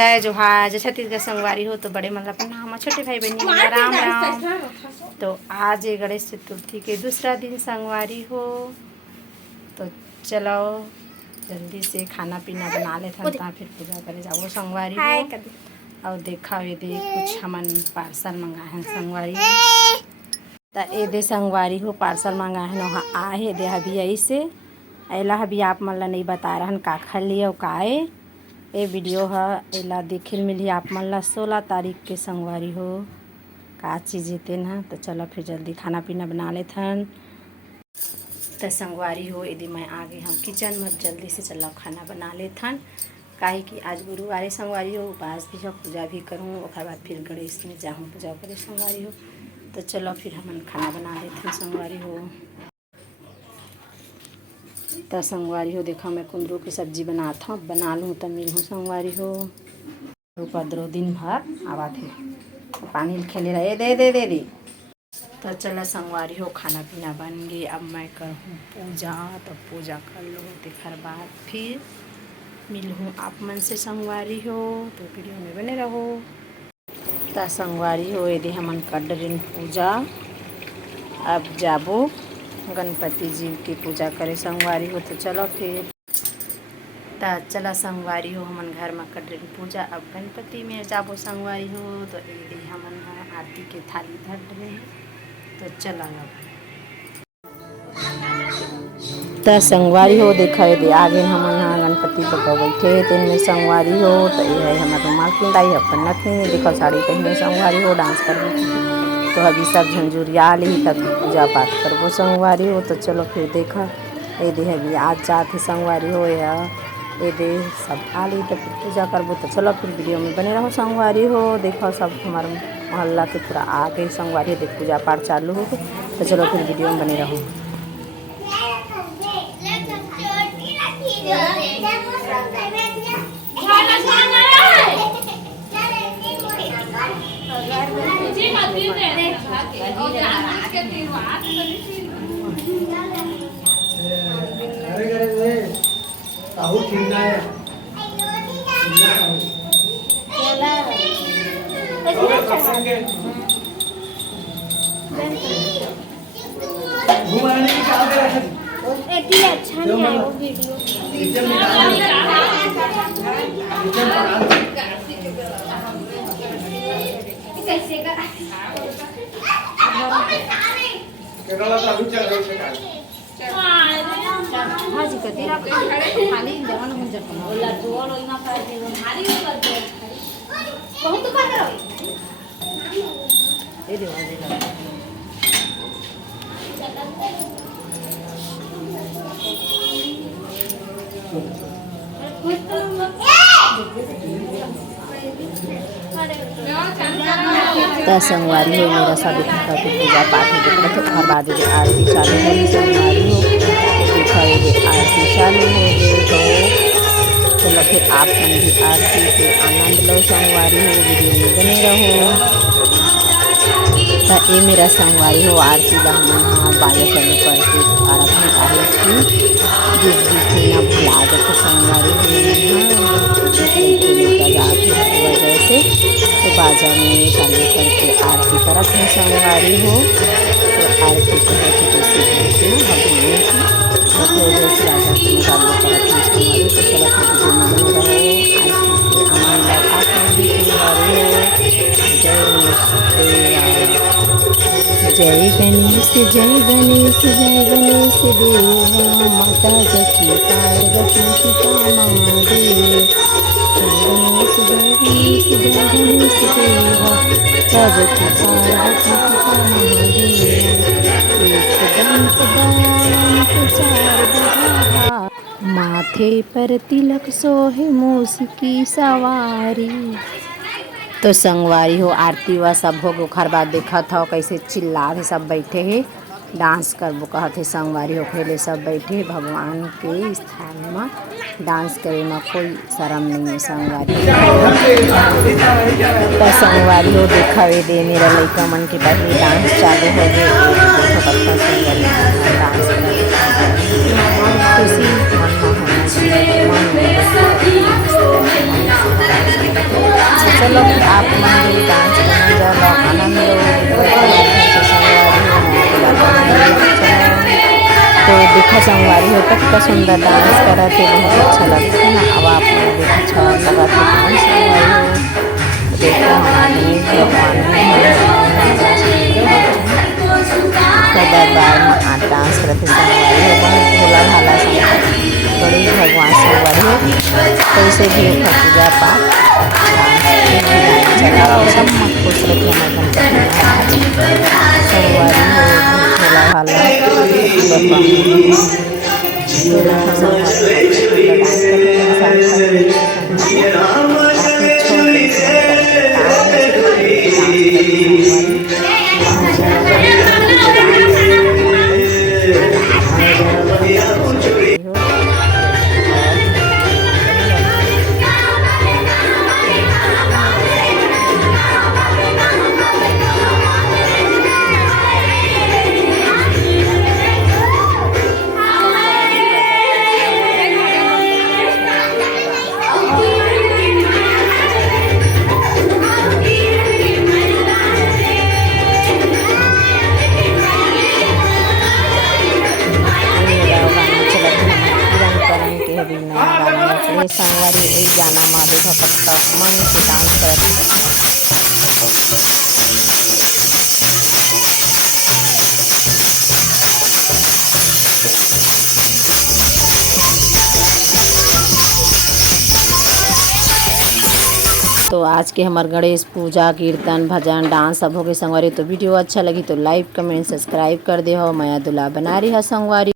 जय जोहार जय छत्तीसगढ़ संगवारी हो। तो बड़े मतलब प्रणाम, छोटे भाई बहनी राम राम। तो आज ये गणेश चतुर्थी के दूसरा दिन संगवारी हो। तो चलो जल्दी से खाना पीना बना लेते हैं, फिर पूजा करे जाओ संगवारी हो। और देखा ये दे कुछ हमन पार्सल मंगाए हैं संगवारी हो। तो ये दे संगवारी हो पार्सल मंगाए हैं वहाँ आए दे अभी ऐसे एला अभी आप मन ला नहीं बता रहन का खा लिए और काए ये वीडियो है एला देखे मिली आप मन ला 16 तारीख के संगवारी हो का चीज़ येते ना। तो चलो फिर जल्दी खाना पीना बना लेते हैं। तो संगवारी हो यदि मैं आ गई हम किचन में जल्दी से चलो खाना बना लेते हैं। काहे कि आज गुरुवार संगवारी हो, उपवास भी हो, पूजा भी करूँ और बाद फिर गणेश में जाऊँ पूजा करे संगवारी हो। तो चलो फिर हम खाना बना लेते हैं संगवारी हो। तो संगवारी हो देखो मैं कुंदरू की सब्जी बनाता हूँ, बना लूँ तो मिल हूँ संगवारी हो। उपद्रव दिन भर आवा थे तो पानी खेले रहे दे दे दे दे। तो चलो संगवारी हो खाना पीना बन गई। अब मैं करूँ पूजा, तो पूजा कर लो देखर बाद फिर मिल हूँ आप मन से संगवारी हो। तो वीडियो में बने रहो। तो संगवारी हो यदि हमन कर डरिन पूजा, अब जाबो गणपति जी की पूजा करे संगवारी हो। तो चलो फिर चला संगवारी हो हमन घर में कर रही पूजा, अब गणपति में जाबो संगवारी हो। तो यदि हमन आरती के थाली धर रहे तो चला तो संगवारी हो देखा दे आगे हमन गणपति को बैठे तेन में संगवारी हो। तो ये है हमारे रुमाल पिंदाई अपन नखे देखो साड़ी पहने संगवारी हो डांस कर। तो अभी सब झंझुरिया ली तब पूजा पाठ करबो संगवारी हो। तो चलो फिर देखा ये दे अभी आज जाते संगवारी हो या ये दे सब आ ली तो फिर पूजा करबो। तो चलो फिर वीडियो में बने रहो संगवारी हो। देखो सब हमारे मोहल्ला के पूरा आ गए संगवारी हो, देख पूजा पाठ चालू हो। तो चलो फिर वीडियो में बने रहो। अच्छा नहीं है वो वीडियो। भाजी का तेरा खाली जवान हो जाता है लड्डू और इना कर दे भारी हो जाते बहुत तो कर रहो ये दे वाले तो संगवारी हो मेरा सब करके पूजा पाठ देखा। तो हर बाद आरती चालू होगी संगवारी हो देखा आरती चालू हो गई। तो चलो फिर आप मन भी आरती के आनंद लो संगवारी हो, वीडियो में बने रहो। तो ये मेरा संगवारी हो आरती ला हम बाले चालू करके आराधना काहे की जिस ना भुला जाते संगवारी हो वजह से। तो बाजा में चालू करके आरती तरफ में संगवारी हो। तो आरती करके जैसे भगवान की जैसे राजा की चालू तरफ में संगवारी। तो चलो फिर वीडियो में बने रहो। आरती के आनंद जय गणेश जय गणेश जय गणेश देवा माता जकी पार्वती पिता महादेव। जय गणेश जय गणेश देवा माता जकी पार्वती पिता महादेव। एक दंत दंत चार बुढ़ा माथे पर तिलक सोहे मूस की सवारी। तो संगवारी हो आरती व सब हो घर बाद देखा था कैसे चिल्ला थे सब बैठे हैं डांस करबो कहते संगवारी हो खेले सब बैठे भगवान के स्थान में डांस करे में कोई शर्म नहीं है संगवारी। तो संगवारी हो देखा दे मेरा लड़का मन के पहले डांस चालू हो गए डांस खुशी चलो आप मंदिर डांस करने जाओ, आनंद लो। तो देखा संगवारी हो कितना सुंदर डांस करा थे, बहुत अच्छा लगा है ना। अब आप लोग भी अच्छा लगा थे संगवारी हो। देखो हमारे भगवान दरबार में डांस करते संगवारी हो, बहुत भोला भाला संगवारी, बड़ी भगवान संगवारी हो। कैसे भी होकर पूजा पाठ चला सब मत खुश रखे हमारे गणपति संगवारी हो, भोला भाला संगवारी एक गाना मा देखो कत्ता मन से डांस करत। तो आज के हमार गणेश पूजा कीर्तन भजन डांस सब हो गए संगवारी। तो वीडियो अच्छा लगी तो लाइक कमेंट सब्सक्राइब कर दे हो। माया दुला बना रही है संगवारी।